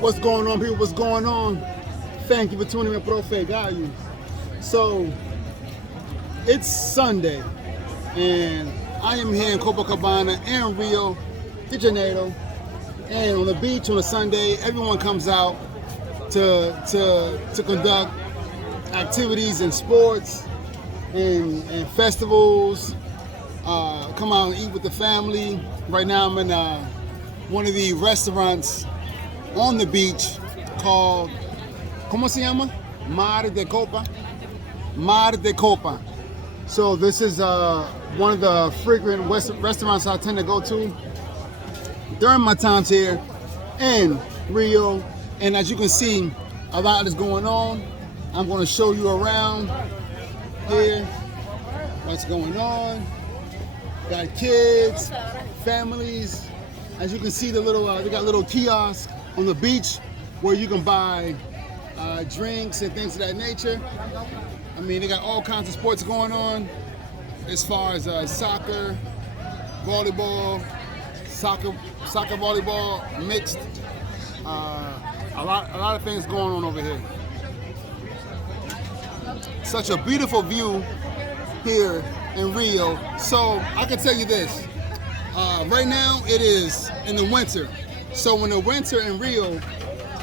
What's going on, people? What's going on? Thank you for tuning in, Profe Gallo. So, it's Sunday, and I am here in Copacabana and Rio de Janeiro. And on the beach on a Sunday, everyone comes out to conduct activities and sports and festivals. Come out and eat with the family. Right now, I'm in one of the restaurants on the beach called, ¿cómo se llama? Mar de Copa. Mar de Copa. So this is one of the frequent restaurants I tend to go to during my times here in Rio. And as you can see, a lot is going on. I'm going to show you around here what's going on. Got kids, families. As you can see, they got little kiosks on the beach where you can buy drinks and things of that nature. I mean, they got all kinds of sports going on as far as soccer, volleyball, volleyball, mixed. A lot of things going on over here. Such a beautiful view here in Rio. So I can tell you this. Right now it is in the winter. So in the winter in Rio,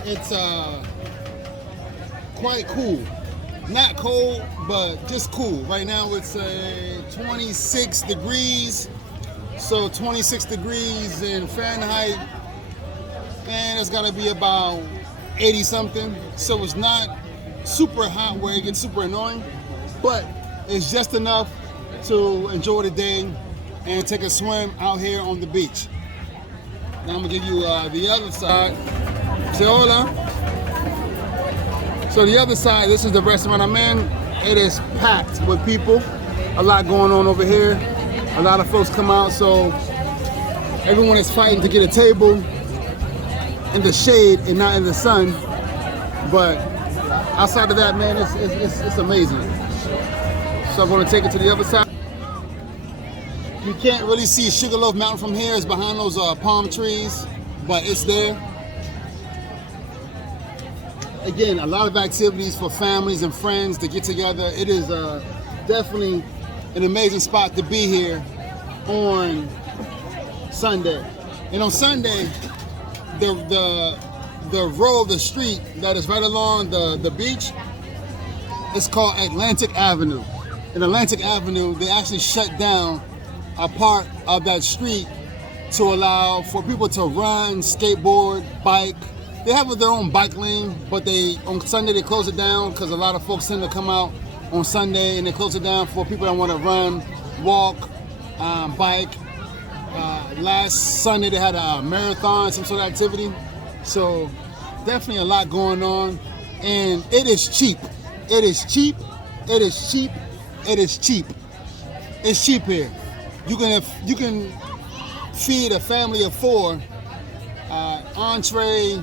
it's quite cool. Not cold, but just cool. Right now it's 26 degrees. So 26 degrees in Fahrenheit, and it's gotta be about 80 something. So it's not super hot where it gets super annoying, but it's just enough to enjoy the day and take a swim out here on the beach. Now I'm gonna give you the other side. Say hola. So the other side, this is the restaurant I'm in. It is packed with people. A lot going on over here. A lot of folks come out, so everyone is fighting to get a table in the shade and not in the sun. But outside of that, man, it's amazing. So I'm gonna take it to the other side. You can't really see Sugarloaf Mountain from here. It's behind those palm trees, but it's there. Again, a lot of activities for families and friends to get together. It is definitely an amazing spot to be here on Sunday. And on Sunday, the road, the street that is right along the beach, it's called Atlantic Avenue. In Atlantic Avenue, they actually shut down a part of that street to allow for people to run, skateboard, bike. They have their own bike lane, but on Sunday they close it down because a lot of folks tend to come out on Sunday, and they close it down for people that want to run, walk, bike. Last Sunday they had a marathon, some sort of activity. So definitely a lot going on, and it is cheap. It is cheap. It is cheap. It is cheap. It's cheap here. You can feed a family of 4, entree,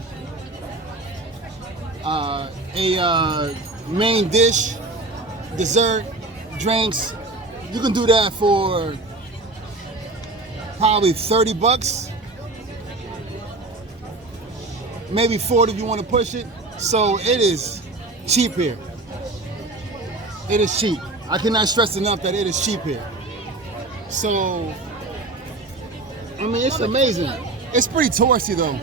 a main dish, dessert, drinks. You can do that for probably 30 bucks, maybe 40 if you want to push it. So it is cheap here. It is cheap. I cannot stress enough that it is cheap here. So, I mean, it's amazing. It's pretty touristy though,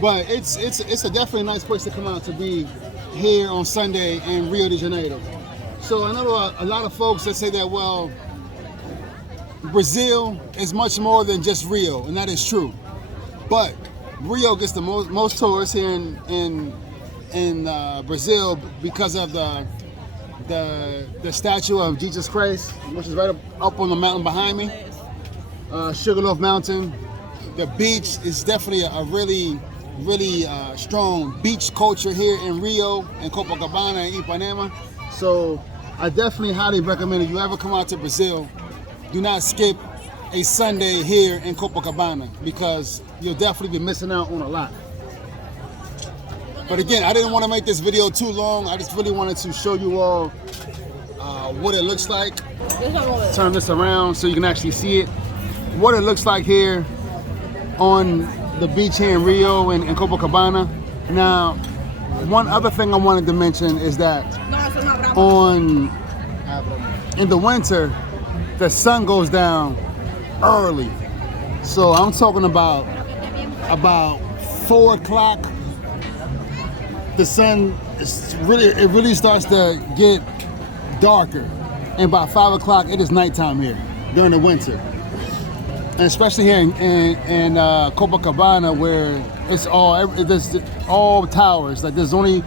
but it's a definitely nice place to come out to be here on Sunday in Rio de Janeiro. So I know a lot of folks that say that, well, Brazil is much more than just Rio, and that is true. But Rio gets the most tourists here in Brazil because of the statue of Jesus Christ, which is right up on the mountain behind me, Sugarloaf Mountain. The beach is definitely a really strong beach culture here in Rio and Copacabana and Ipanema. So I definitely highly recommend, if you ever come out to Brazil, do not skip a Sunday here in Copacabana, because you'll definitely be missing out on a lot. But again, I didn't want to make this video too long. I just really wanted to show you all what it looks like. Turn this around so you can actually see it. What it looks like here on the beach here in Rio and Copacabana. Now, one other thing I wanted to mention is that in the winter, the sun goes down early. So I'm talking about 4 o'clock. The sun really starts to get darker, and by 5 o'clock it is nighttime here during the winter. And especially here in Copacabana, where it's all towers. Like there's only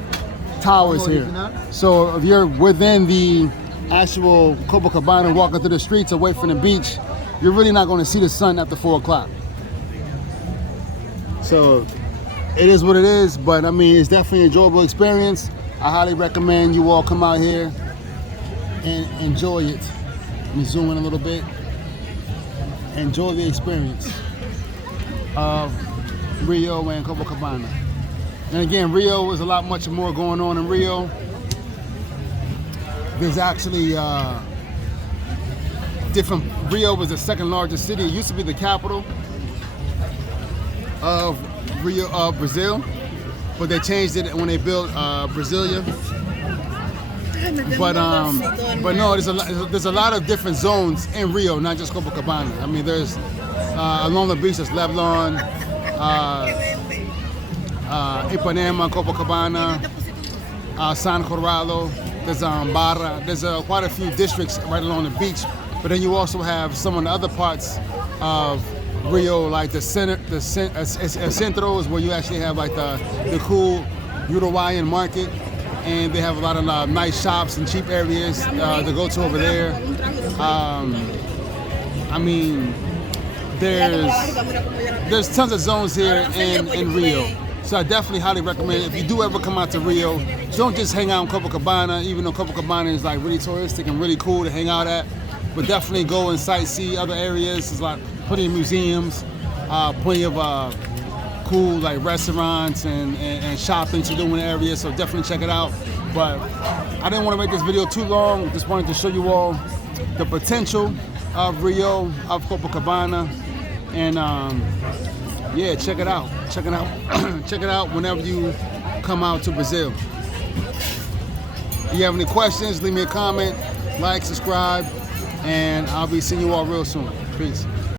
towers here. So if you're within the actual Copacabana, walking through the streets away from the beach, you're really not going to see the sun after 4 o'clock. So it is what it is, but I mean, it's definitely an enjoyable experience. I highly recommend you all come out here and enjoy it. Let me zoom in a little bit. Enjoy the experience of Rio and Copacabana. And again, Rio is a lot much more going on in Rio. There's actually Rio was the second largest city. It used to be the capital of Brazil, but they changed it when they built Brasilia. But no, there's a lot of different zones in Rio, not just Copacabana. I mean, there's along the beach, there's Leblon, Ipanema, Copacabana, San Corralo, there's Barra. There's quite a few districts right along the beach. But then you also have some of the other parts of Rio, like the centros, where you actually have like the cool Uruguayan market. And they have a lot of nice shops and cheap areas to go to over there. I mean, there's tons of zones here in Rio. So I definitely highly recommend it. If you do ever come out to Rio, don't just hang out in Copacabana, even though Copacabana is like really touristic and really cool to hang out at. But definitely go and sightsee other areas. There's like plenty of museums, plenty of cool like restaurants and shopping to do in the area, so definitely check it out. But I didn't want to make this video too long. Just wanted to show you all the potential of Rio, of Copacabana, and yeah, check it out. Check it out. Check it out whenever you come out to Brazil. If you have any questions, leave me a comment, like, subscribe, and I'll be seeing you all real soon. Peace.